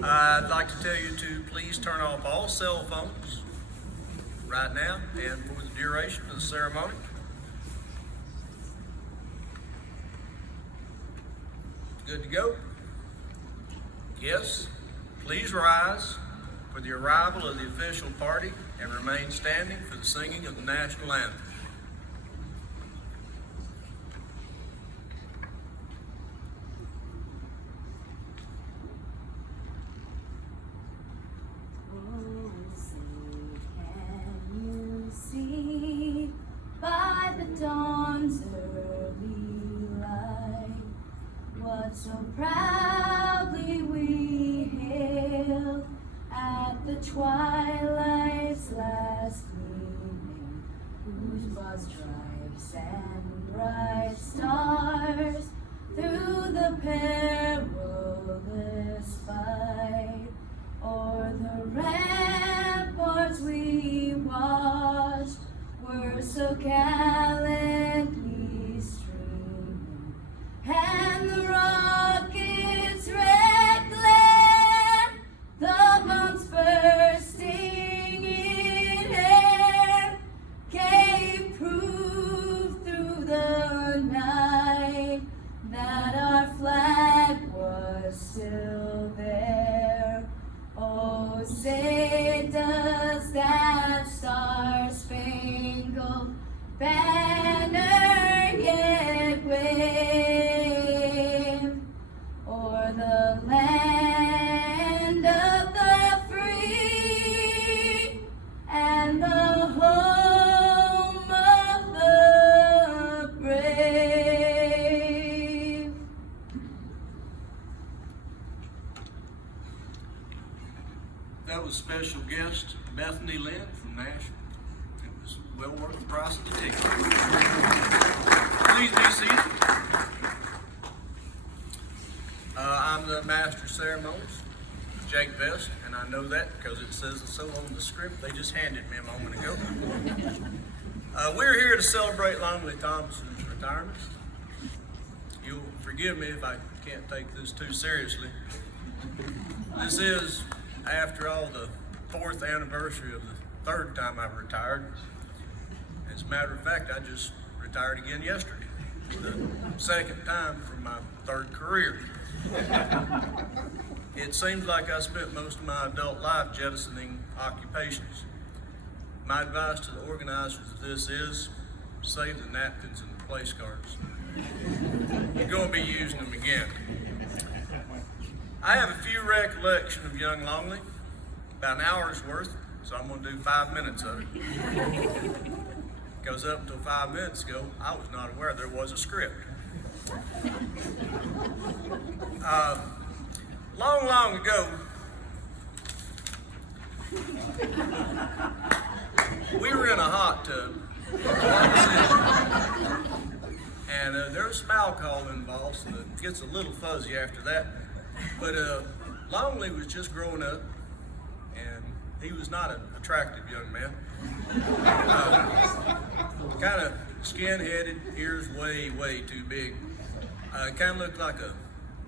I'd like to tell you to please turn off all cell phones right now and for the duration of the ceremony. Good to go? Yes. Please rise for the arrival of the official party and remain standing for the singing of the national anthem. By the dawn's early light, what so proudly we hailed at the twilight's last gleaming, whose broad stripes and bright stars through the perilous fight o'er the ramparts we watched were so gallantly streaming, and the rocket's red glare, the bombs bursting in air, gave proof through the night that our flag was still there. Oh, say does that star-spangled banner yet wave o'er the land of the free and the home of the brave? That was special guest Bethany Lynn from Nashville. It was well worth the price of the ticket. Please be seated. I'm the Master of Ceremonies, Jake Vest, and I know that because it says so on the script they just handed me a moment ago. We're here to celebrate Longley Thompson's retirement. You'll forgive me if I can't take this too seriously. This is, after all, the 4th anniversary of the 3rd time I've retired. As a matter of fact, I just retired again yesterday, the 2nd time from my 3rd career. It seems like I spent most of my adult life jettisoning occupations. My advice to the organizers of this is save the napkins and the place cards. You're going to be using them again. I have a few recollections of young Longley, about an hour's worth, so I'm going to do 5 minutes of it. Because up until 5 minutes ago, I was not aware there was a script. Long ago, we were in a hot tub, and there was some alcohol involved, so it gets a little fuzzy after that. But Longley was just growing up, and he was not an attractive young man. Kind of skin-headed, ears way too big. Kind of looked like a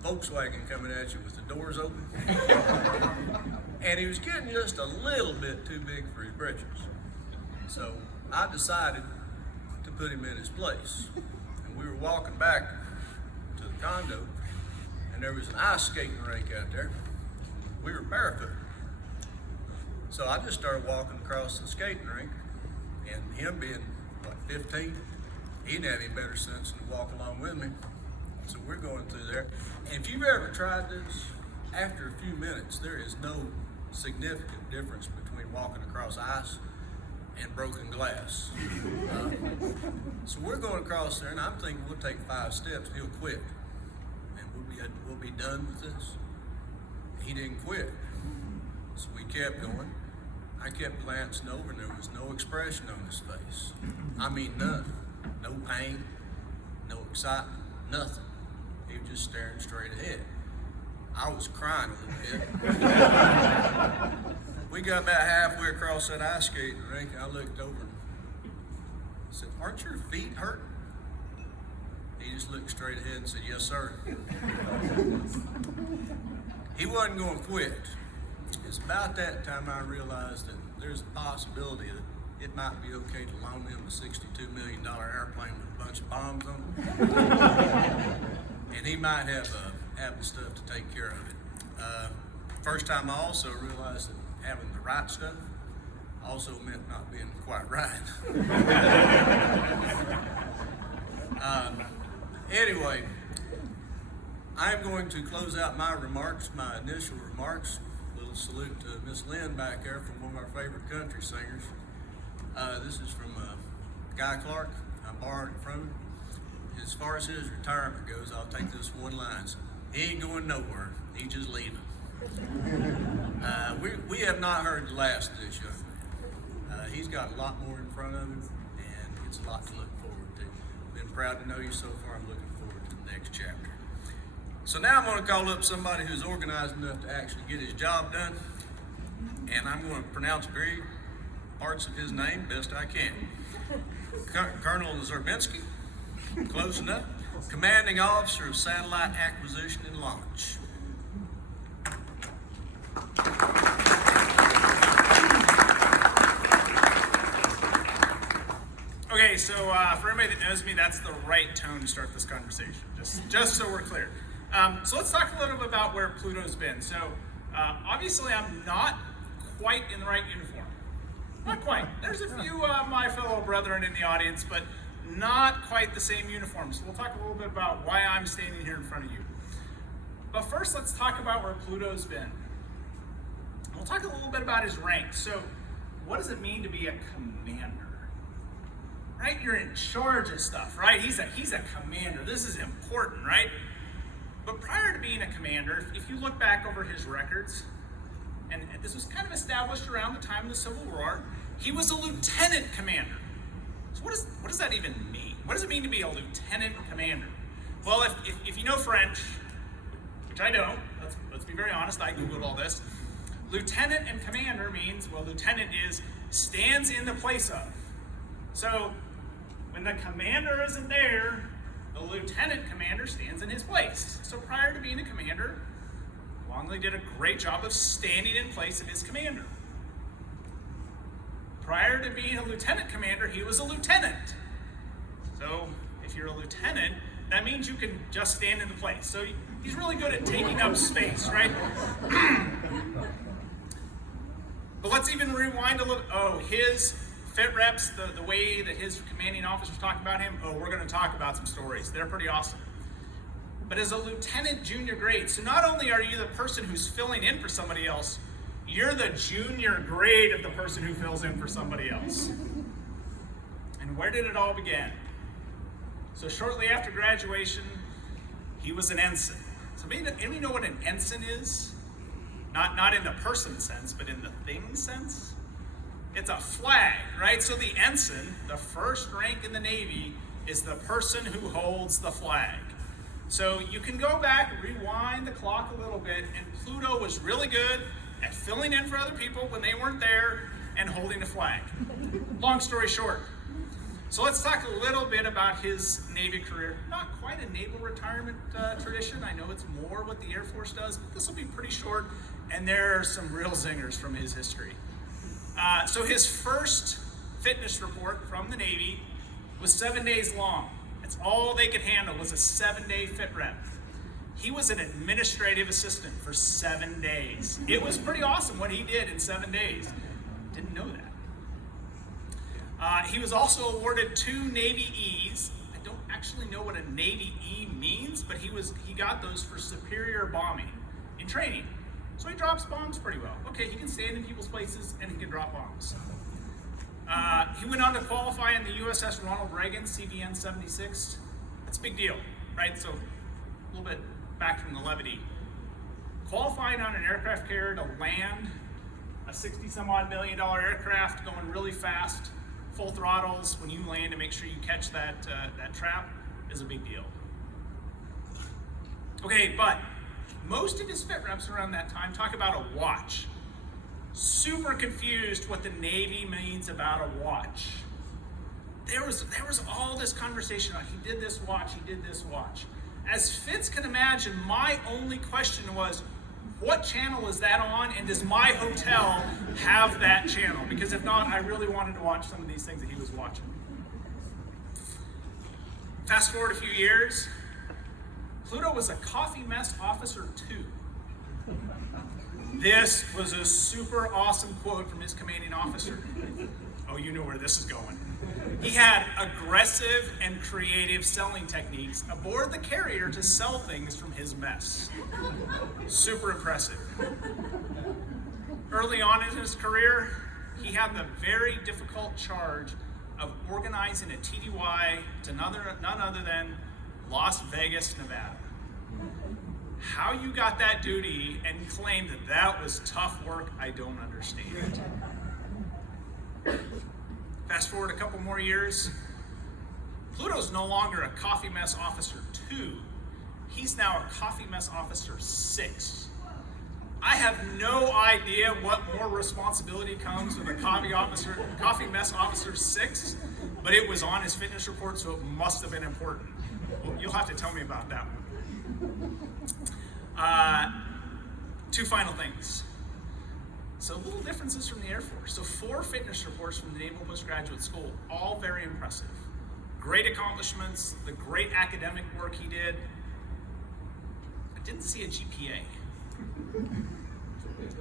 Volkswagen coming at you with the doors open. And he was getting just a little bit too big for his britches. So I decided to put him in his place. And we were walking back to the condo, and there was an ice skating rink out there. We were barefoot. So I just started walking across the skating rink, and him being, 15, he didn't have any better sense than to walk along with me. So we're going through there. And if you've ever tried this, after a few minutes, there is no significant difference between walking across ice and broken glass. So we're going across there, and I'm thinking we'll take 5 steps, he'll quit. And we'll be done with this. He didn't quit. So we kept going. I kept glancing over, and there was no expression on his face. I mean, none. No pain, no excitement, nothing. He was just staring straight ahead. I was crying a little bit. We got about halfway across that ice skating rink, and I looked over and said, "Aren't your feet hurting?" He just looked straight ahead and said, "Yes, sir." he wasn't going to quit. It's about that time I realized that there's a possibility that it might be okay to loan him a $62 million airplane with a bunch of bombs on it. And he might have the stuff to take care of it. First time I also realized that having the right stuff also meant not being quite right. Anyway, I'm going to close out my initial remarks. A little salute to Miss Lynn back there from one of our favorite country singers. This is from Guy Clark. I borrowed it from him. As far as his retirement goes, I'll take this one line. He ain't going nowhere. He's just leaving. We have not heard the last of this young man. He's got a lot more in front of him, and it's a lot to look forward to. Been proud to know you so far. I'm looking forward to the next chapter. So now I'm going to call up somebody who's organized enough to actually get his job done, and I'm going to pronounce very parts of his name best I can. Colonel Zarybnisky, close enough, Commanding Officer of Satellite Acquisition and Launch. Okay, so for everybody that knows me, that's the right tone to start this conversation, just so we're clear. So let's talk a little bit about where Pluto's been. So obviously I'm not quite in the right uniform. Not quite. There's a few of my fellow brethren in the audience, but not quite the same uniform. So we'll talk a little bit about why I'm standing here in front of you. But first, let's talk about where Pluto's been. We'll talk a little bit about his rank. So what does it mean to be a commander? Right? You're in charge of stuff, right? He's a commander. This is important, right? But prior to being a commander, if you look back over his records, and this was kind of established around the time of the Civil War, he was a lieutenant commander. So what does that even mean? What does it mean to be a lieutenant commander? Well, if you know French, which I don't, let's be very honest, I Googled all this. Lieutenant and commander means, well, lieutenant is stands in the place of. So when the commander isn't there, the lieutenant commander stands in his place. So prior to being a commander, Longley did a great job of standing in place of his commander. Prior to being a lieutenant commander, he was a lieutenant. So if you're a lieutenant, that means you can just stand in the place. So he's really good at taking up space, right? But let's even rewind a little. Oh, his fit reps, the way that his commanding officers talk about him, we're going to talk about some stories. They're pretty awesome. But as a lieutenant junior grade, so not only are you the person who's filling in for somebody else, you're the junior grade of the person who fills in for somebody else. And where did it all begin? So shortly after graduation, he was an ensign. So anybody know what an ensign is? Not in the person sense, but in the thing sense. It's a flag, right? So the ensign, the first rank in the Navy, is the person who holds the flag. So you can go back, rewind the clock a little bit, and Pluto was really good at filling in for other people when they weren't there and holding a flag. Long story short. So let's talk a little bit about his Navy career. Not quite a naval retirement tradition. I know it's more what the Air Force does, but this will be pretty short, and there are some real zingers from his history. So his first fitness report from the Navy was 7 days long. That's all they could handle was a 7-day fit rep. He was an administrative assistant for 7 days. It was pretty awesome what he did in 7 days. Didn't know that. He was also awarded 2 Navy E's. I don't actually know what a Navy E means, but he got those for superior bombing in training. So he drops bombs pretty well. Okay, he can stand in people's places and he can drop bombs. He went on to qualify in the USS Ronald Reagan CVN 76. That's a big deal, right? So a little bit back from the levity. Qualifying on an aircraft carrier to land a $60-some-odd million aircraft going really fast, full throttles when you land to make sure you catch that trap is a big deal. Okay, but most of his fit reps around that time talk about a watch. Super confused what the Navy means about a watch. There was all this conversation on he did this watch, he did this watch. As Fitz can imagine, my only question was, what channel is that on, and does my hotel have that channel? Because if not, I really wanted to watch some of these things that he was watching. Fast forward a few years, Pluto was a coffee mess officer too. This was a super awesome quote from his commanding officer. Oh, you know where this is going. He had aggressive and creative selling techniques aboard the carrier to sell things from his mess. Super impressive. Early on in his career, he had the very difficult charge of organizing a TDY to none other than Las Vegas, Nevada. How you got that duty and claimed that that was tough work, I don't understand. Fast forward a couple more years, Pluto's no longer a coffee mess officer 2. He's now a coffee mess officer 6. I have no idea what more responsibility comes with a coffee mess officer 6, but it was on his fitness report, so it must have been important. Well, you'll have to tell me about that one. 2 final things. So little differences from the Air Force. So 4 fitness reports from the Naval Postgraduate School, all very impressive. Great accomplishments, the great academic work he did. I didn't see a GPA.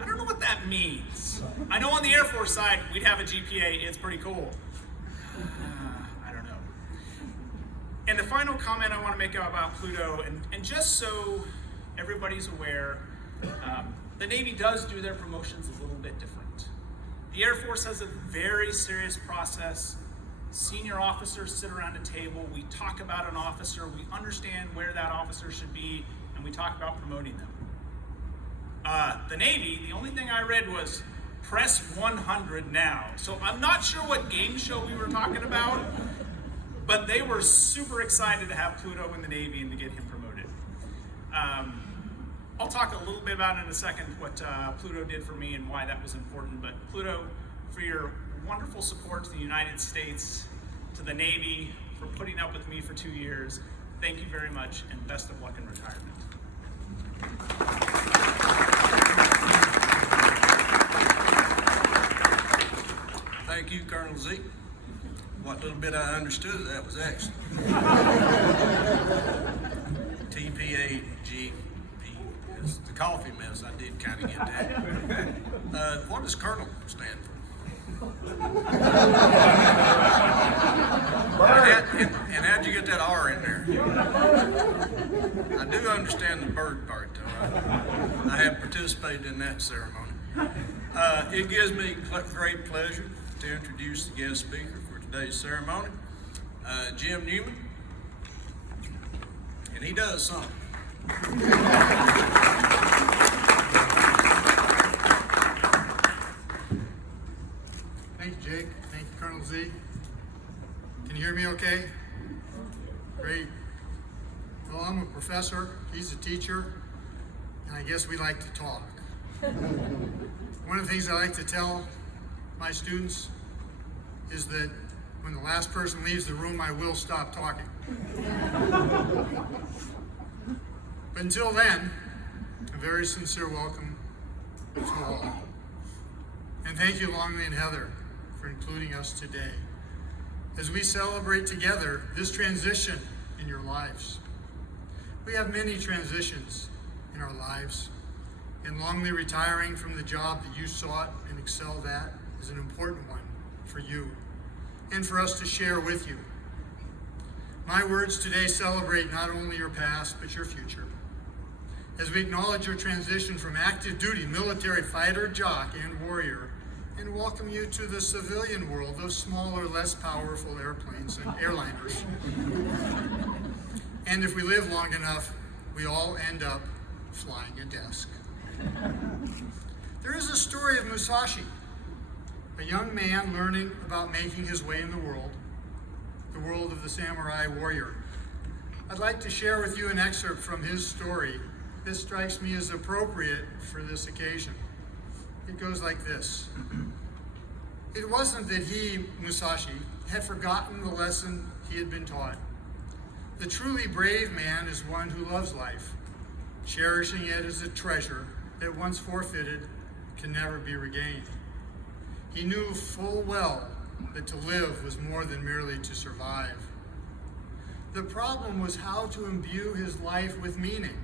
I don't know what that means. I know on the Air Force side, we'd have a GPA, it's pretty cool. I don't know. And the final comment I want to make about Pluto, and just so everybody's aware, the Navy does do their promotions a little bit different. The Air Force has a very serious process. Senior officers sit around a table, we talk about an officer, we understand where that officer should be, and we talk about promoting them. The Navy, the only thing I read was press 100 now. So I'm not sure what game show we were talking about, but they were super excited to have Pluto in the Navy and to get him promoted. I'll talk a little bit about in a second what Pluto did for me and why that was important, but Pluto, for your wonderful support to the United States, to the Navy, for putting up with me for 2 years, thank you very much, and best of luck in retirement. Thank you, Colonel Z. What little bit I understood of that was actually TPAG. It's the coffee mess. I did kind of get that. What does Colonel stand for? And how'd you get that R in there? I do understand the bird part, though. I have participated in that ceremony. It gives me great pleasure to introduce the guest speaker for today's ceremony, Jim Newman, and he does something. Thank you, Jake. Thank you, Colonel Z. Can you hear me okay? Great. Well, I'm a professor, he's a teacher, and I guess we like to talk. One of the things I like to tell my students is that when the last person leaves the room, I will stop talking. But until then, a very sincere welcome to all. And thank you, Longley and Heather, for including us today as we celebrate together this transition in your lives. We have many transitions in our lives, and Longley retiring from the job that you sought and excelled at is an important one for you and for us to share with you. My words today celebrate not only your past, but your future. As we acknowledge your transition from active duty, military fighter, jock, and warrior, and welcome you to the civilian world of smaller, less powerful airplanes and airliners. And if we live long enough, we all end up flying a desk. There is a story of Musashi, a young man learning about making his way in the world of the samurai warrior. I'd like to share with you an excerpt from his story. This strikes me as appropriate for this occasion. It goes like this. It wasn't that he, Musashi, had forgotten the lesson he had been taught. The truly brave man is one who loves life, cherishing it as a treasure that once forfeited can never be regained. He knew full well that to live was more than merely to survive. The problem was how to imbue his life with meaning.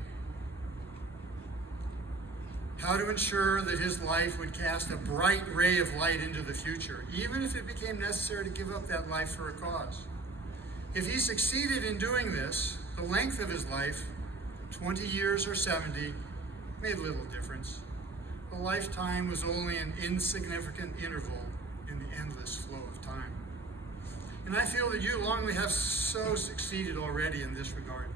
How to ensure that his life would cast a bright ray of light into the future, even if it became necessary to give up that life for a cause. If he succeeded in doing this, the length of his life, 20 years or 70, made little difference. A lifetime was only an insignificant interval in the endless flow of time. And I feel that you, Longley, have so succeeded already in this regard.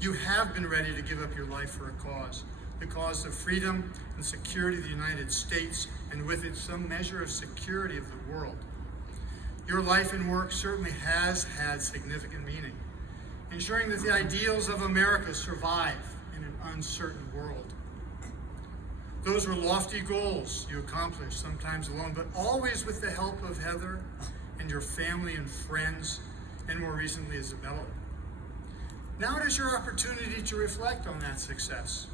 You have been ready to give up your life for a cause, the cause of freedom and security of the United States, and with it some measure of security of the world. Your life and work certainly has had significant meaning, ensuring that the ideals of America survive in an uncertain world. Those were lofty goals you accomplished, sometimes alone, but always with the help of Heather and your family and friends, and more recently Isabella. Now it is your opportunity to reflect on that success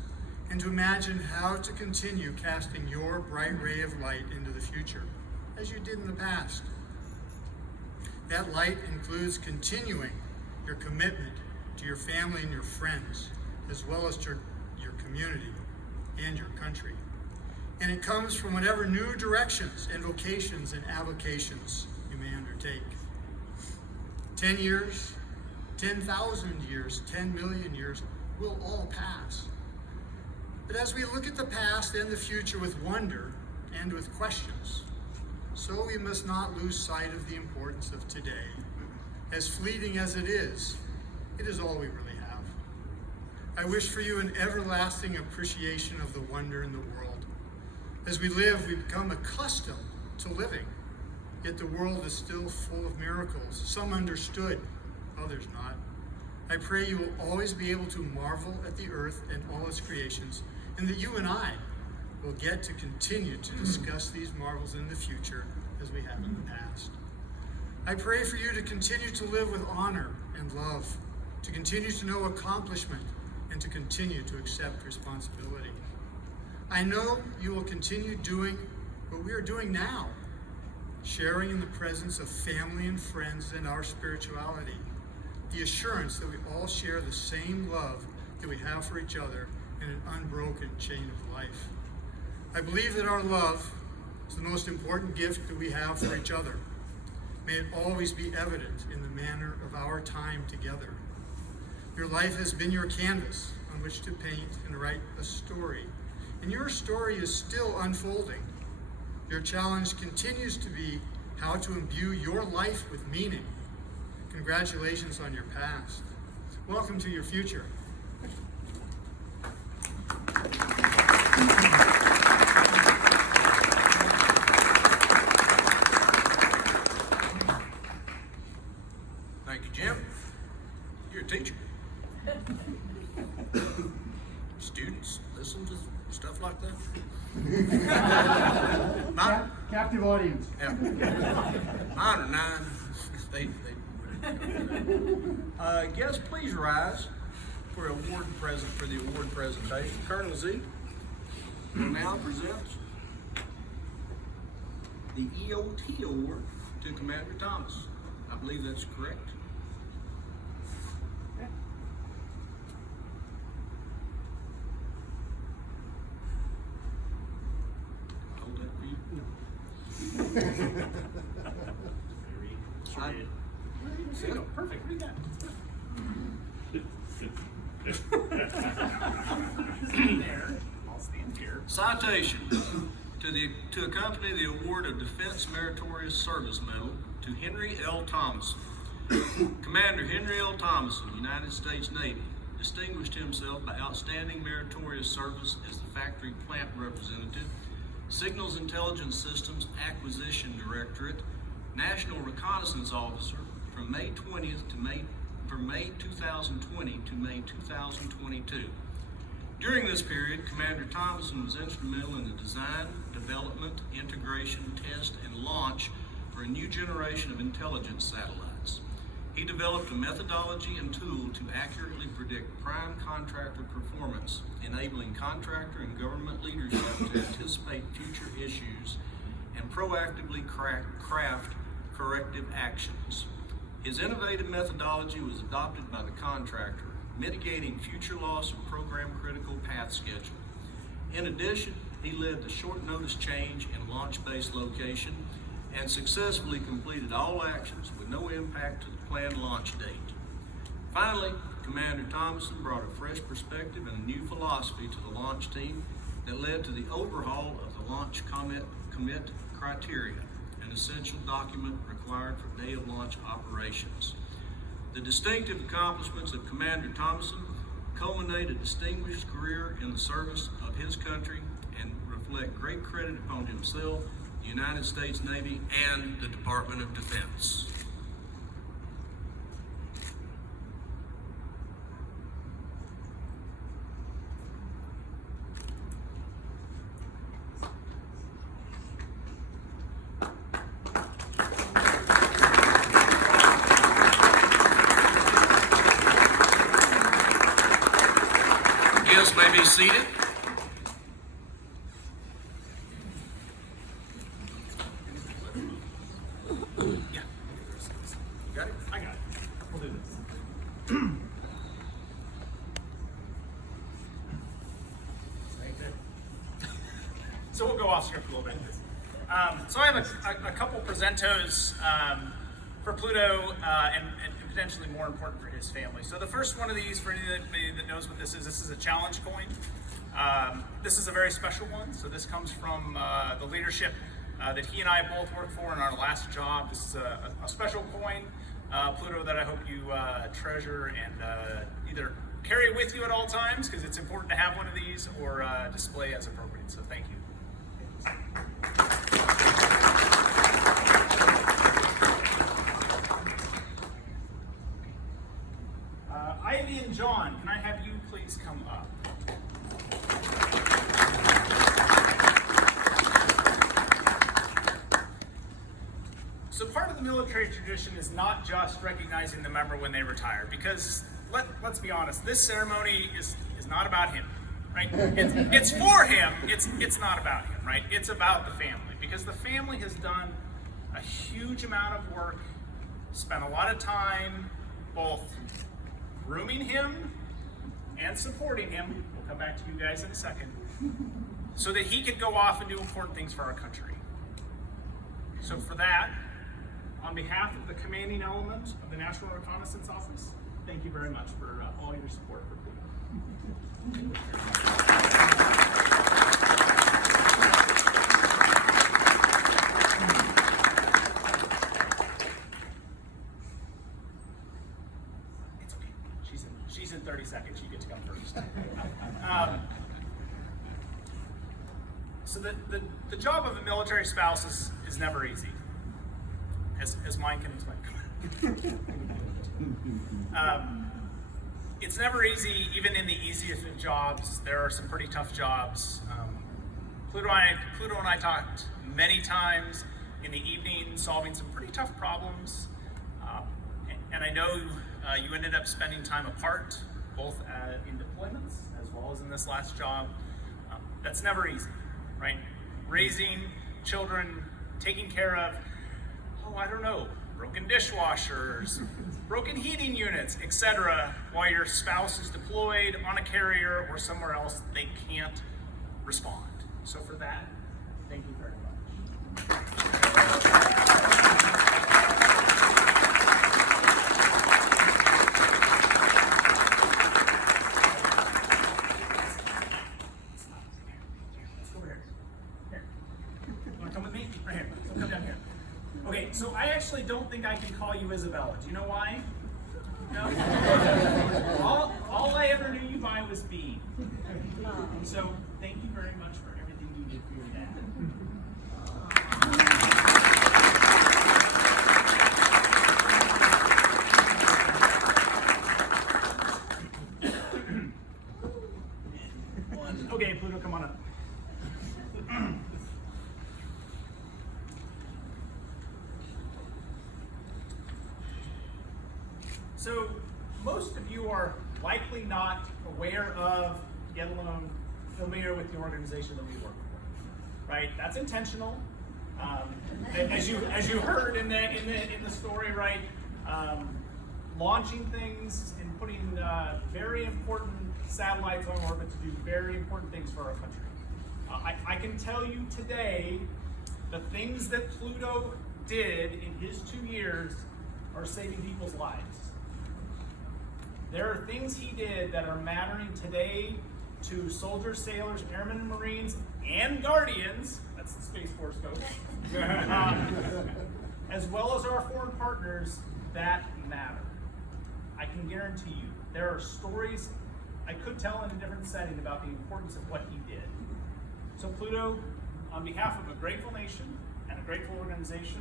and to imagine how to continue casting your bright ray of light into the future, as you did in the past. That light includes continuing your commitment to your family and your friends, as well as to your community and your country. And it comes from whatever new directions and vocations and avocations you may undertake. 10 years, 10,000 years, 10 million years will all pass. But as we look at the past and the future with wonder and with questions, so we must not lose sight of the importance of today. As fleeting as it is all we really have. I wish for you an everlasting appreciation of the wonder in the world. As we live, we become accustomed to living, yet the world is still full of miracles, some understood, others not. I pray you will always be able to marvel at the earth and all its creations, and that you and I will get to continue to discuss these marvels in the future as we have in the past. I pray for you to continue to live with honor and love, to continue to know accomplishment, and to continue to accept responsibility. I know you will continue doing what we are doing now, sharing in the presence of family and friends and our spirituality, the assurance that we all share the same love that we have for each other in an unbroken chain of life. I believe that our love is the most important gift that we have for each other. May it always be evident in the manner of our time together. Your life has been your canvas on which to paint and write a story, and your story is still unfolding. Your challenge continues to be how to imbue your life with meaning. Congratulations on your past. Welcome to your future. Thank you, Jim. You're a teacher. Students listen to stuff like that? Mine? Captive audience. Yeah. Mine are 9. They guests, please rise for the award presentation. Colonel Z now presents the EOT Award to Commander Thomas. I believe that's correct. Hold that for you. Very perfect. Read that. Stand there. I'll stand here. Citation to accompany the award of Defense Meritorious Service Medal to Henry L. Thomason. Commander Henry L. Thomason, United States Navy, distinguished himself by outstanding meritorious service as the Factory Plant Representative, Signals Intelligence Systems Acquisition Directorate, National Reconnaissance Officer from May 20th to May 2020 to May 2022. During this period, Commander Thomason was instrumental in the design, development, integration, test, and launch for a new generation of intelligence satellites. He developed a methodology and tool to accurately predict prime contractor performance, enabling contractor and government leadership to anticipate future issues and proactively craft corrective actions. His innovative methodology was adopted by the contractor, mitigating future loss of program-critical path schedule. In addition, he led the short notice change in launch base location and successfully completed all actions with no impact to the planned launch date. Finally, Commander Thomason brought a fresh perspective and a new philosophy to the launch team that led to the overhaul of the launch commit criteria, an essential document required for day of launch operations. The distinctive accomplishments of Commander Thomason culminate a distinguished career in the service of his country and reflect great credit upon himself, the United States Navy, and the Department of Defense. Guests may be seated. Yeah. Got it? I got it. We'll do this. So we'll go off script a little bit. So I have a couple presentos for Pluto and potentially more important for his family. So the first one of these, for anybody that knows what this is a challenge coin. This is a very special one. So this comes from the leadership that he and I both worked for in our last job. This is a special coin, Pluto, that I hope you treasure and either carry with you at all times, because it's important to have one of these, or display as appropriate. So thank you. Ivy and John, can I have you please come up? So part of the military tradition is not just recognizing the member when they retire, because let's be honest, this ceremony is not about him, right? It's for him, it's not about him, right? It's about the family, because the family has done a huge amount of work, spent a lot of time both grooming him and supporting him. We'll come back to you guys in a second, so that he could go off and do important things for our country. So for that, on behalf of the commanding element of the National Reconnaissance Office, thank you very much for all your support for Pluto. It's okay. She's in 30 seconds. You get to come first. So the job of a military spouse is never easy, as mine can explain. It's never easy, even in the easiest of jobs. There are some pretty tough jobs. Pluto and I talked many times in the evening, solving some pretty tough problems. And I know you ended up spending time apart, both in deployments as well as in this last job. That's never easy, right? Raising children, taking care of, I don't know, broken dishwashers, broken heating units, etc., while your spouse is deployed on a carrier or somewhere else, they can't respond. So for that, thank you very much. Let's go over here. Here. You want to come with me? Right here. Come down here. Okay, so I actually don't think I can call you Isabella. Do you know why? No? all I ever knew you by was B. So thank you very much for everything you did for your dad. Okay, Pluto, come on up. So most of you are likely not aware of, yet alone familiar with the organization that we work for, right? That's intentional. As you heard in the story, right? Launching things and putting very important satellites on orbit to do very important things for our country. I can tell you today, the things that Pluto did in his 2 years are saving people's lives. There are things he did that are mattering today to soldiers, sailors, airmen, and Marines, and Guardians, that's the Space Force folks, as well as our foreign partners that matter. I can guarantee you, there are stories I could tell in a different setting about the importance of what he did. So Pluto, on behalf of a grateful nation and a grateful organization,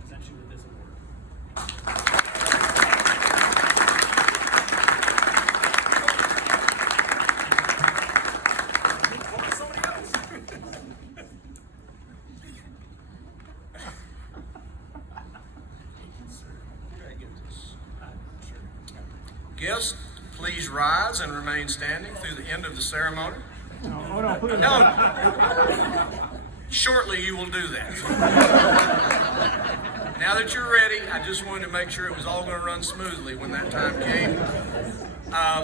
presents you with this award. Guests, please rise and remain standing through the end of the ceremony. No, shortly you will do that. Now that you're ready, I just wanted to make sure it was all going to run smoothly when that time came.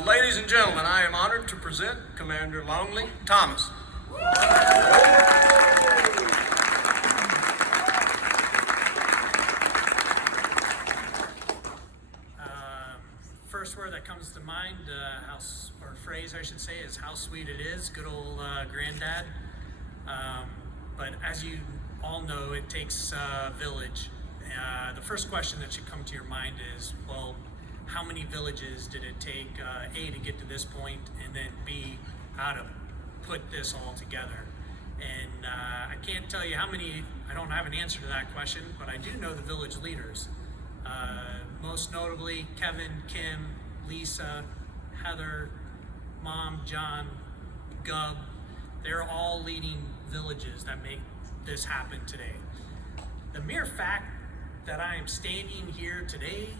Ladies and gentlemen, I am honored to present Commander Longley Thomas. First word that comes to mind, or phrase I should say, is how sweet it is. Good old granddad. But as you all know, it takes a village. The first question that should come to your mind is, well, how many villages did it take, A, to get to this point, and then B, how to put this all together? And I can't tell you how many, I don't have an answer to that question, but I do know the village leaders. Most notably, Kevin, Kim, Lisa, Heather, Mom, John, Gub. They're all leading villages that make this happen today. The mere fact that I am standing here today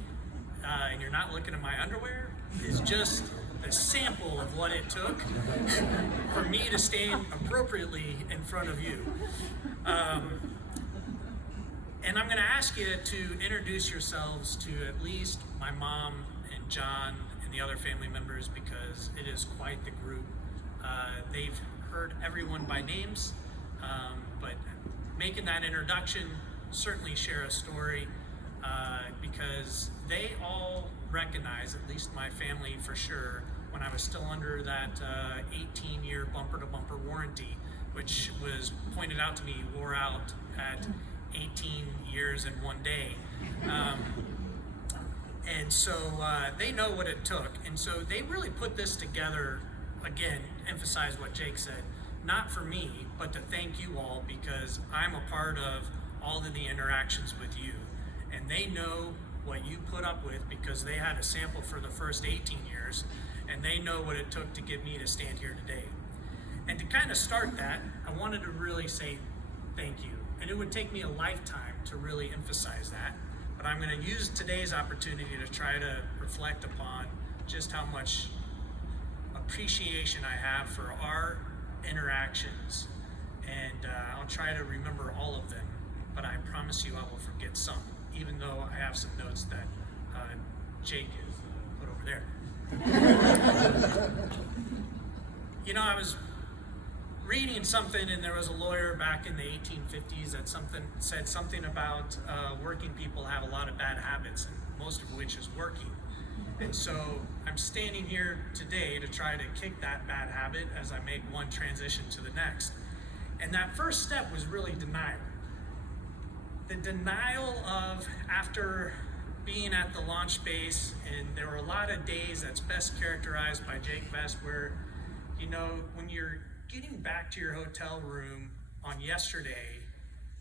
and you're not looking at my underwear is just a sample of what it took for me to stand appropriately in front of you. And I'm going to ask you to introduce yourselves to at least my mom and John and the other family members, because it is quite the group. They've heard everyone by names, but making that introduction, certainly share a story, because they all recognize, at least my family for sure, when I was still under that 18-year bumper-to-bumper warranty, which was pointed out to me wore out at 18 years and 1 day. And so they know what it took. And so they really put this together, again, emphasize what Jake said, not for me, but to thank you all, because I'm a part of all of the interactions with you. And they know what you put up with, because they had a sample for the first 18 years, and they know what it took to get me to stand here today. And to kind of start that, I wanted to really say thank you. And it would take me a lifetime to really emphasize that. But I'm going to use today's opportunity to try to reflect upon just how much appreciation I have for our interactions. And I'll try to remember all of them, but I promise you I will forget some, even though I have some notes that Jake has put over there. You know, I was reading something, and there was a lawyer back in the 1850s that said something about working people have a lot of bad habits, and most of which is working. And so I'm standing here today to try to kick that bad habit as I make one transition to the next. And that first step was really denial. The denial of, after being at the launch base, and there were a lot of days that's best characterized by Jake Vest, where, you know, when you're getting back to your hotel room on yesterday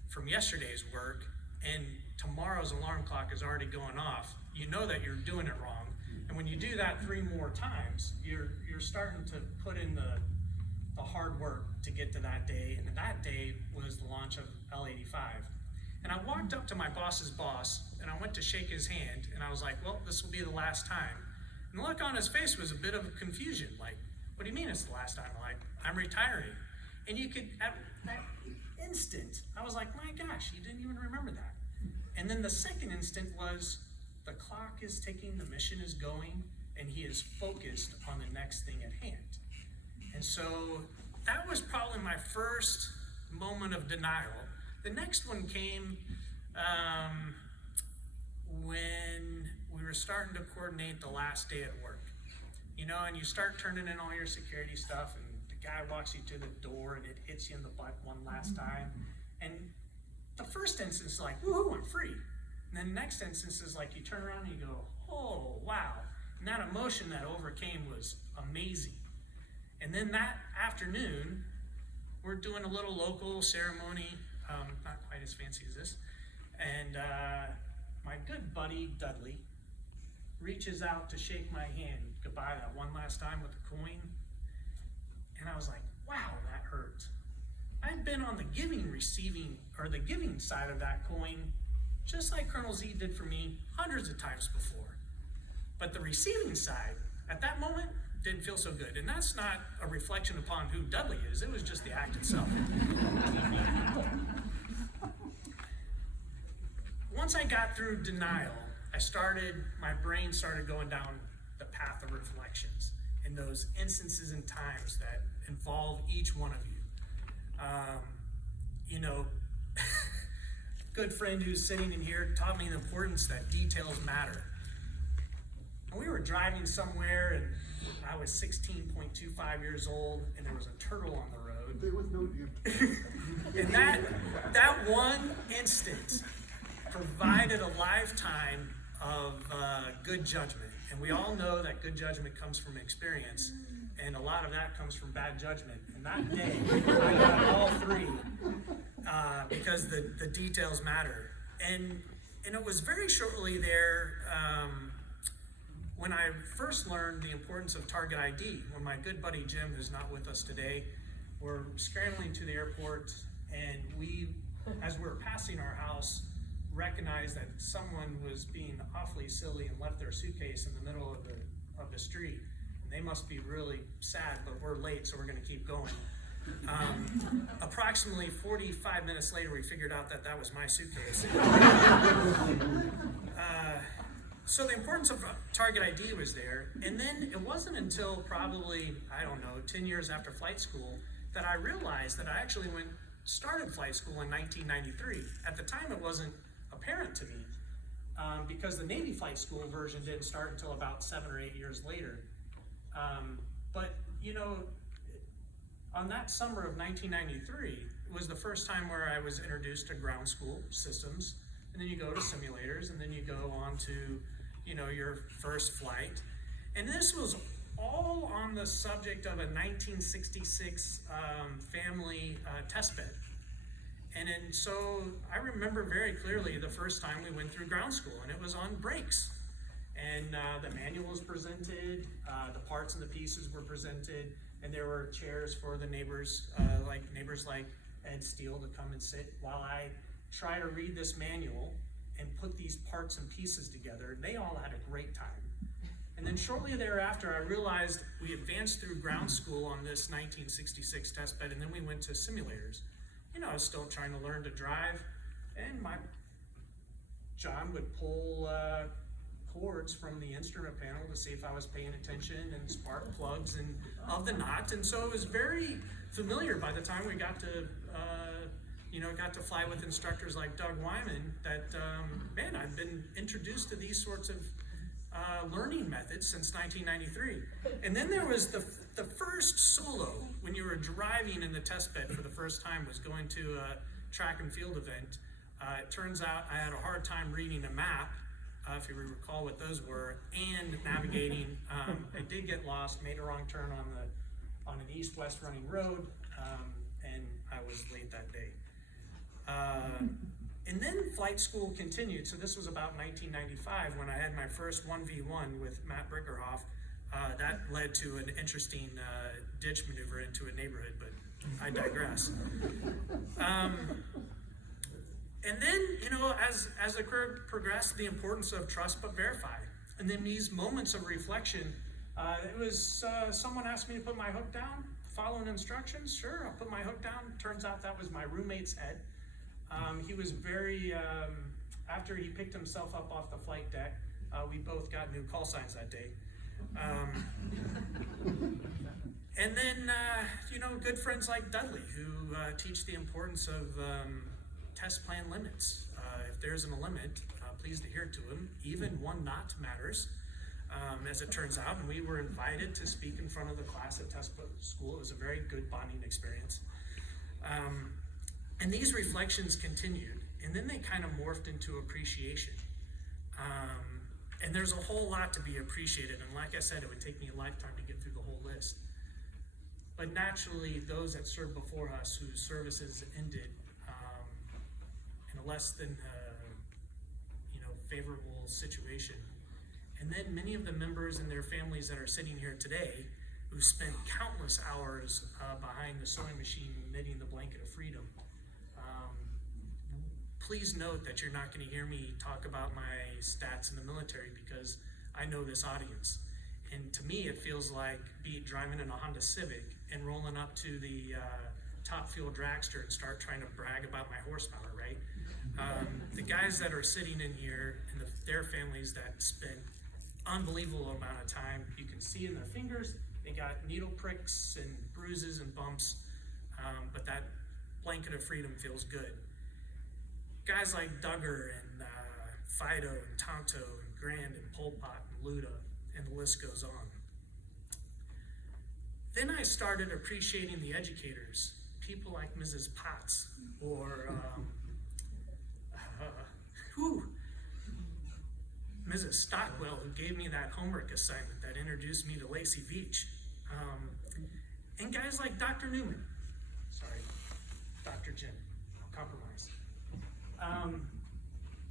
from yesterday's work, and tomorrow's alarm clock is already going off, you know that you're doing it wrong. And when you do that 3 more times, you're starting to put in the hard work to get to that day. And that day was the launch of L-85. And I walked up to my boss's boss, and I went to shake his hand, and I was like, well, this will be the last time. And the look on his face was a bit of confusion, like, what do you mean it's the last time? I'm like, I'm retiring. And you could, at that instant, I was like, my gosh, you didn't even remember that. And then the second instant was, the clock is ticking, the mission is going, and he is focused on the next thing at hand. And so that was probably my first moment of denial. The next one came when we were starting to coordinate the last day at work. You know, and you start turning in all your security stuff, and the guy walks you to the door, and it hits you in the butt one last time. And the first instance is like, woohoo, I'm free. And then the next instance is like, you turn around and you go, oh, wow. And that emotion that overcame was amazing. And then that afternoon, we're doing a little local ceremony, not quite as fancy as this. And my good buddy, Dudley, reaches out to shake my hand goodbye that one last time with the coin. And I was like, wow, that hurt. I've been on the the giving side of that coin, just like Colonel Z did for me hundreds of times before. But the receiving side, at that moment, didn't feel so good. And that's not a reflection upon who Dudley is, it was just the act itself. Once I got through denial, my brain started going down the path of reflections in those instances and times that involve each one of you. You know, good friend who's sitting in here taught me the importance that details matter. And we were driving somewhere, and I was 16.25 years old, and there was a turtle on the road. There was no And that one instant provided a lifetime of good judgment. And we all know that good judgment comes from experience, and a lot of that comes from bad judgment. And that day, I got all three because the details matter. And it was very shortly there when I first learned the importance of target ID. When my good buddy Jim, who's not with us today, were scrambling to the airport, and as we were passing our house, recognized that someone was being awfully silly and left their suitcase in the middle of the street. And they must be really sad, but we're late, so we're going to keep going. Approximately 45 minutes later, we figured out that was my suitcase. So the importance of target ID was there. And then it wasn't until probably, 10 years after flight school that I realized that I actually started flight school in 1993. At the time, it wasn't apparent to me because the Navy flight school version didn't start until about 7 or 8 years later. But on that summer of 1993 was the first time where I was introduced to ground school systems, and then you go to simulators, and then you go on to your first flight. And this was all on the subject of a 1966 family test bed. And so I remember very clearly the first time we went through ground school, and it was on brakes. And the manual was presented, the parts and the pieces were presented, and there were chairs for the neighbors like Ed Steele to come and sit while I try to read this manual and put these parts and pieces together. They all had a great time. And then shortly thereafter, I realized we advanced through ground school on this 1966 test bed, and then we went to simulators. I was still trying to learn to drive, and John would pull cords from the instrument panel to see if I was paying attention, and spark plugs and of the knot. And so it was very familiar by the time we got to fly with instructors like Doug Wyman that, I've been introduced to these sorts of learning methods since 1993. And then there was the first solo when you were driving in the test bed for the first time was going to a track and field event. It turns out I had a hard time reading a map, if you recall what those were, and navigating. I did get lost, made a wrong turn on an east-west running road, and I was late that day. And then flight school continued. So this was about 1995 when I had my first 1v1 with Matt Brickerhoff. That led to an interesting ditch maneuver into a neighborhood, but I digress. And then, as the career progressed, the importance of trust but verify. And then these moments of reflection, it was someone asked me to put my hook down, following instructions. Sure, I'll put my hook down. Turns out that was my roommate's head. He was very, after he picked himself up off the flight deck, we both got new call signs that day. And then, good friends like Dudley, who teach the importance of test plan limits. If there isn't a limit, please adhere to them. Even 1 knot matters, as it turns out. And we were invited to speak in front of the class at test school. It was a very good bonding experience. And these reflections continued, and then they kind of morphed into appreciation. And there's a whole lot to be appreciated. And like I said, it would take me a lifetime to get through the whole list. But naturally, those that served before us, whose services ended in a less than favorable situation. And then many of the members and their families that are sitting here today, who spent countless hours behind the sewing machine knitting the blanket of freedom. Please note that you're not going to hear me talk about my stats in the military, because I know this audience. And to me, it feels like driving in a Honda Civic and rolling up to the Top Fuel dragster and start trying to brag about my horsepower, right? The guys that are sitting in here and their families that spend unbelievable amount of time, you can see in their fingers, they got needle pricks and bruises and bumps, but that blanket of freedom feels good. Guys like Duggar and Fido and Tonto and Grand and Pol Pot and Luda, and the list goes on. Then I started appreciating the educators, people like Mrs. Potts or Mrs. Stockwell, who gave me that homework assignment that introduced me to Lacey Veach, and guys like Dr. Newman, Dr. Jim, I'll compromise.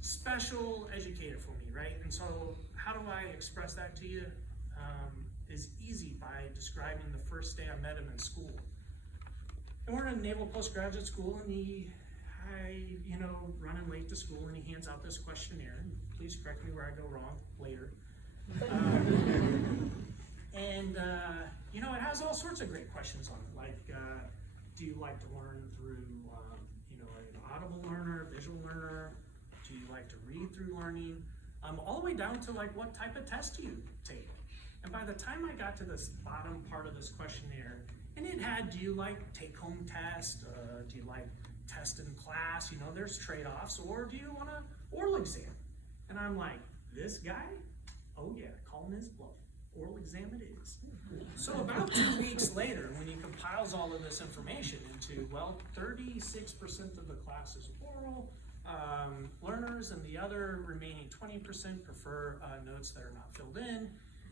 Special educator for me, right? And so how do I express that to you? Is easy by describing the first day I met him in school. And we're in a naval postgraduate school, and running late to school, and he hands out this questionnaire. And please correct me where I go wrong later. It has all sorts of great questions on it, like, do you like to learn through, an audible learner, visual learner? Do you like to read through learning? All the way down to like, what type of test do you take? And by the time I got to this bottom part of this questionnaire, and it had, do you like take-home test? Do you like test in class? There's trade-offs. Or do you want an oral exam? And I'm like, this guy? Oh yeah, calling his bluff. Oral exam it is. So about 2 weeks later, when he compiles all of this information into, 36% of the class is oral learners, and the other remaining 20% prefer notes that are not filled in.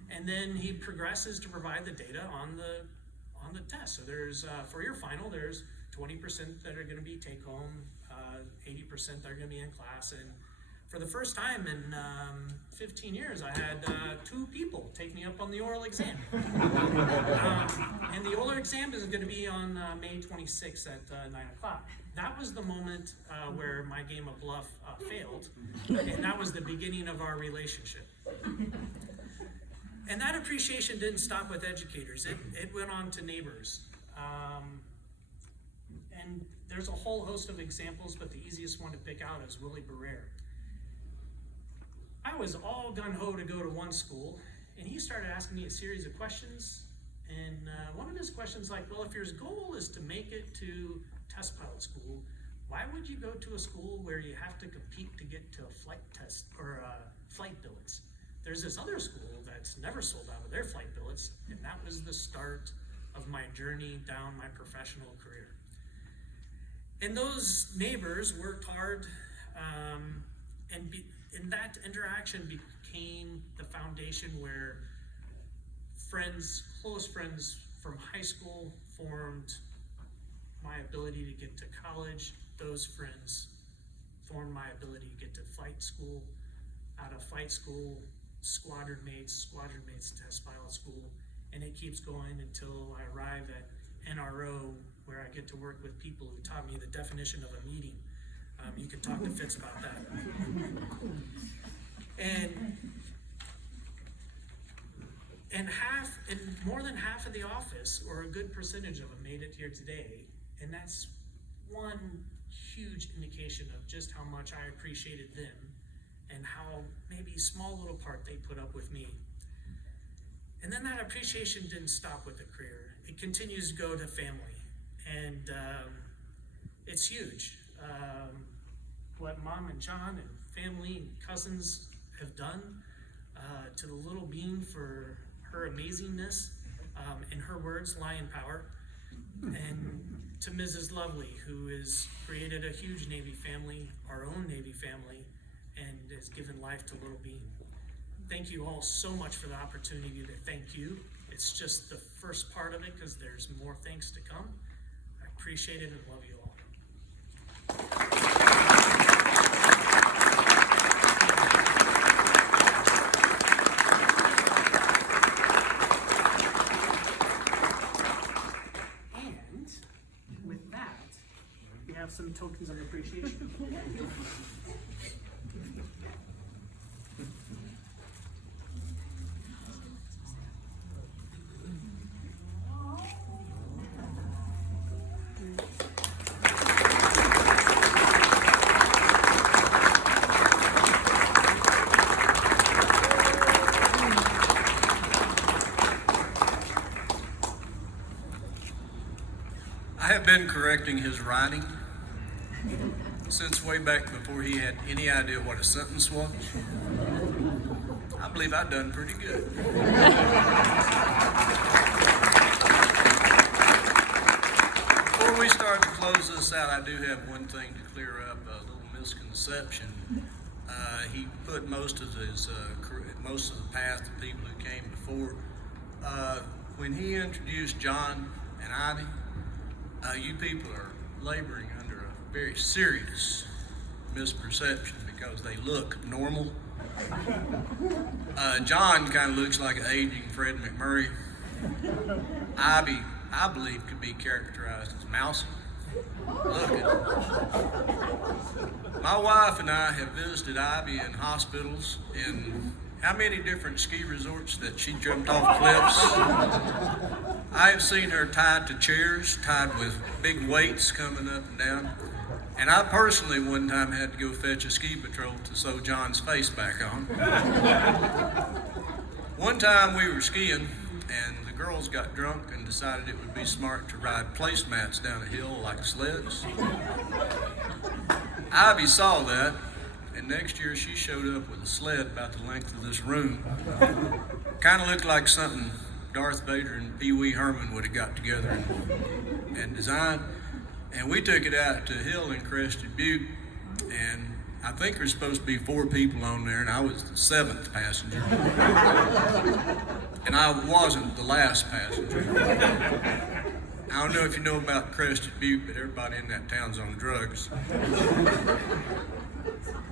And then he progresses to provide the data on the test. So there's, for your final, there's 20% that are going to be take home, 80% that are going to be in class. And for the first time in 15 years, I had 2 people take me up on the oral exam. And the oral exam is going to be on May 26th at 9 o'clock. That was the moment where my game of bluff failed, and that was the beginning of our relationship. And that appreciation didn't stop with educators. It went on to neighbors. And there's a whole host of examples, but the easiest one to pick out is Willie Barrere. I was all gung-ho to go to one school, and he started asking me a series of questions. And one of his questions, like, if your goal is to make it to test pilot school, why would you go to a school where you have to compete to get to a flight test or flight billets? There's this other school that's never sold out of their flight billets, and that was the start of my journey down my professional career. And those neighbors worked hard, and that interaction became the foundation where close friends from high school formed my ability to get to college. Those friends formed my ability to get to flight school. Out of flight school, squadron mates, test pilot school, and it keeps going until I arrive at NRO, where I get to work with people who taught me the definition of a meeting. You can talk to Fitz about that. And more than half of the office, or a good percentage of them, made it here today. And that's one huge indication of just how much I appreciated them and how maybe small little part they put up with me. And then that appreciation didn't stop with the career. It continues to go to family. And it's huge. What Mom and John and family and cousins have done to the little being for her amazingness, in her words, lion power. And to Mrs. Lovely, who has created a huge Navy family, our own Navy family, and has given life to little being. Thank you all so much for the opportunity to thank you. It's just the first part of it, because there's more thanks to come. I appreciate it and love you all. And with that, we have some tokens of appreciation. I have been correcting his writing since way back before he had any idea what a sentence was. I believe I've done pretty good. Before we start to close this out, I do have one thing to clear up, a little misconception. He put most of the past, the people who came before. When he introduced John and Ivy, you people are laboring under a very serious misperception because they look normal. John kind of looks like an aging Fred McMurray. Ivy, I believe, could be characterized as mousy. Look at her. My wife and I have visited Ivy in hospitals in how many different ski resorts that she jumped off cliffs. I have seen her tied to chairs, tied with big weights coming up and down. And I personally one time had to go fetch a ski patrol to sew John's face back on. One time we were skiing and the girls got drunk and decided it would be smart to ride placemats down a hill like sleds. Ivy saw that, and next year she showed up with a sled about the length of this room. Kind of looked like something Darth Vader and Pee Wee Herman would have got together and designed. And we took it out to a hill in Crested Butte, and I think there's supposed to be 4 people on there, and I was the 7th passenger. And I wasn't the last passenger. I don't know if you know about Crested Butte, but everybody in that town's on drugs.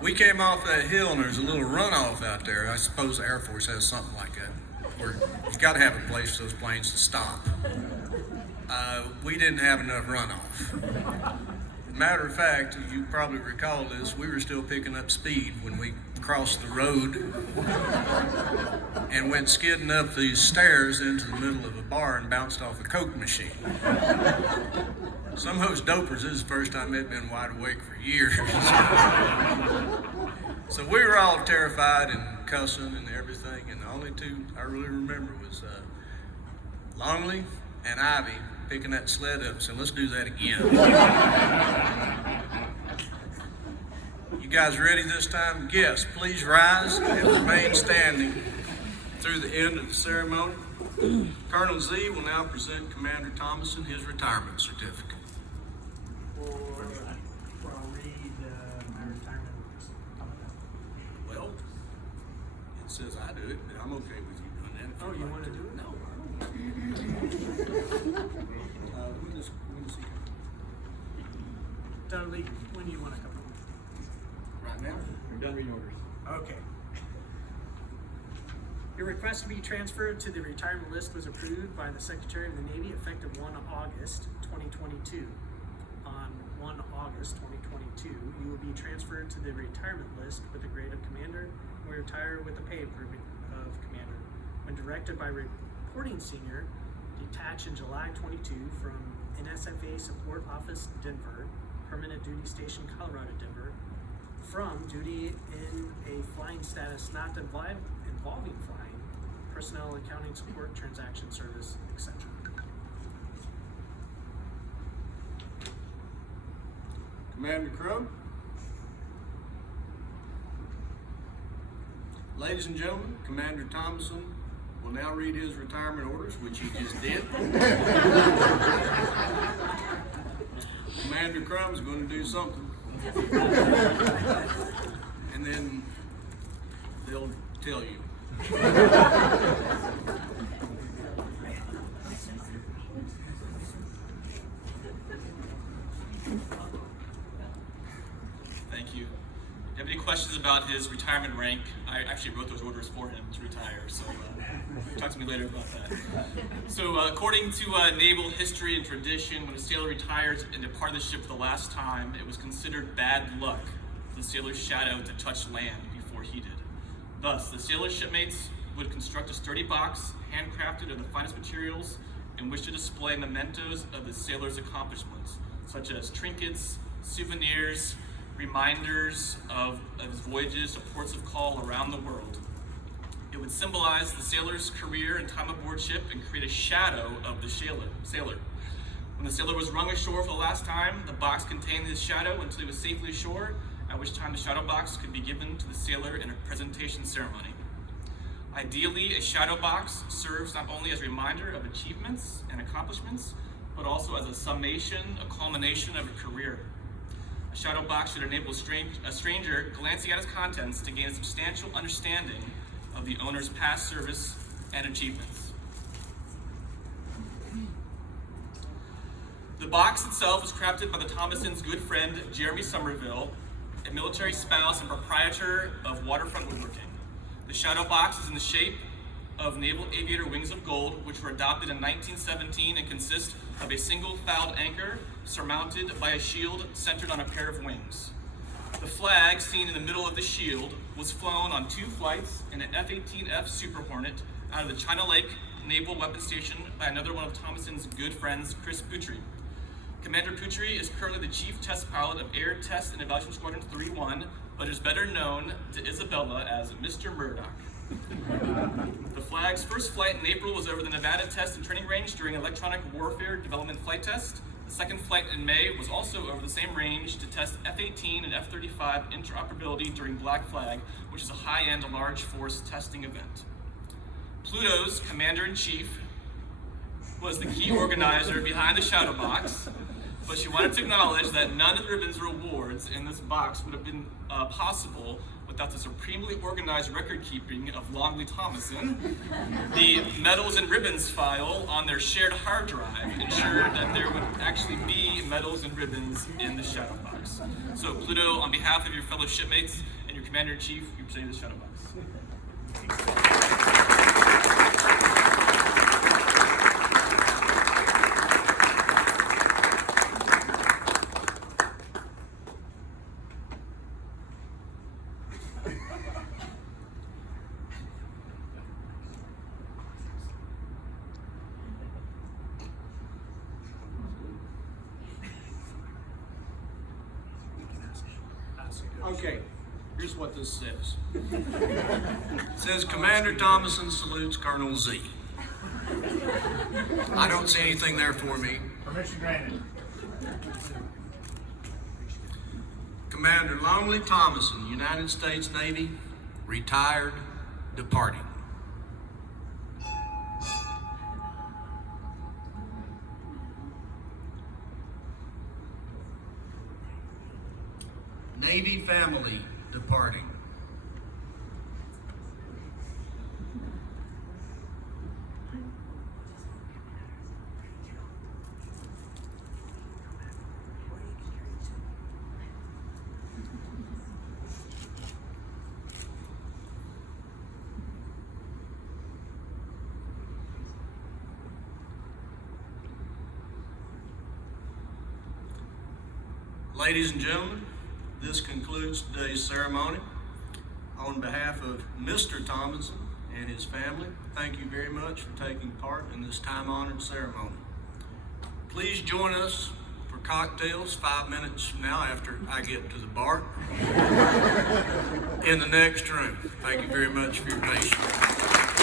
We came off that hill and there's a little runoff out there. I suppose the Air Force has something like that, where you've got to have a place for those planes to stop. We didn't have enough runoff. Matter of fact, you probably recall this, we were still picking up speed when we crossed the road and went skidding up these stairs into the middle of a bar and bounced off a Coke machine. Some of those dopers, this is the first time they'd been wide awake for years. So we were all terrified and cussing and everything, and the only 2 I really remember was Longley and Ivy picking that sled up and saying, let's do that again. You guys ready this time? Yes, please rise and remain standing through the end of the ceremony. Colonel Z will now present Commander Thomason his retirement certificate. I'll read my retirement list. How about that? Well, it says I do it, but I'm okay with you doing that. Oh, you want to do it? No. Let me just see. Dudley, when do you want to come home? Right now? We're done reading orders. Okay. Your request to be transferred to the retirement list was approved by the Secretary of the Navy effective 1 August 2022. On 1 August 2022, you will be transferred to the retirement list with the grade of commander and will retire with the pay improvement of commander. When directed by reporting senior, detached in July 22 from NSFA Support Office Denver, Permanent Duty Station Colorado Denver, from duty in a flying status not involving flying, personnel, accounting, support, transaction service, etc. Commander Crow. Ladies and gentlemen, Commander Thomason will now read his retirement orders, which he just did. Commander Crumb's going to do something. And then they'll tell you. Thank you. If you have any questions about his retirement rank, I actually wrote those orders for him to retire, so talk to me later about that. So according to naval history and tradition, when a sailor retires and departed the ship for the last time, it was considered bad luck for the sailor's shadow to touch land before he did. Thus, the sailor's shipmates would construct a sturdy box, handcrafted of the finest materials, in which to display mementos of the sailor's accomplishments, such as trinkets, souvenirs, reminders of his voyages to ports of call around the world. It would symbolize the sailor's career and time aboard ship and create a shadow of the sailor. When the sailor was rung ashore for the last time, the box contained his shadow until he was safely ashore, at which time the shadow box could be given to the sailor in a presentation ceremony. Ideally, a shadow box serves not only as a reminder of achievements and accomplishments, but also as a summation, a culmination of a career. A shadow box should enable a stranger glancing at its contents to gain a substantial understanding of the owner's past service and achievements. The box itself was crafted by the Thomasons' good friend, Jeremy Somerville, a military spouse and proprietor of Waterfront Woodworking. The shadow box is in the shape of Naval Aviator wings of gold, which were adopted in 1917 and consist of a single fouled anchor surmounted by a shield centered on a pair of wings. The flag seen in the middle of the shield was flown on 2 flights in an F-18F Super Hornet out of the China Lake Naval Weapons Station by another one of Thomason's good friends, Chris Putri. Commander Putri is currently the chief test pilot of Air Test and Evaluation Squadron 3-1, but is better known to Isabella as Mr. Murdoch. The flag's first flight in April was over the Nevada Test and Training Range during Electronic Warfare Development Flight Test. The second flight in May was also over the same range to test F-18 and F-35 interoperability during Black Flag, which is a high-end large force testing event. Pluto's commander-in-chief was the key organizer behind the shadow box, but she wanted to acknowledge that none of the ribbons or awards in this box would have been possible without the supremely organized record-keeping of Longley Thomason. The medals and ribbons file on their shared hard drive ensured that there would actually be medals and ribbons in the shadow box. So Pluto, on behalf of your fellow shipmates and your commander-in-chief, you present you the shadow box. Okay, here's what this says. It says, Commander Thomason salutes Colonel Z. I don't see anything there for me. Permission granted. Commander Longley Thomason, United States Navy, retired, departing. Navy family, departing. Ladies and gentlemen, This concludes today's ceremony. On behalf of Mr. Tomlinson and his family, thank you very much for taking part in this time-honored ceremony. Please join us for cocktails 5 minutes from now after I get to the bar in the next room. Thank you very much for your patience.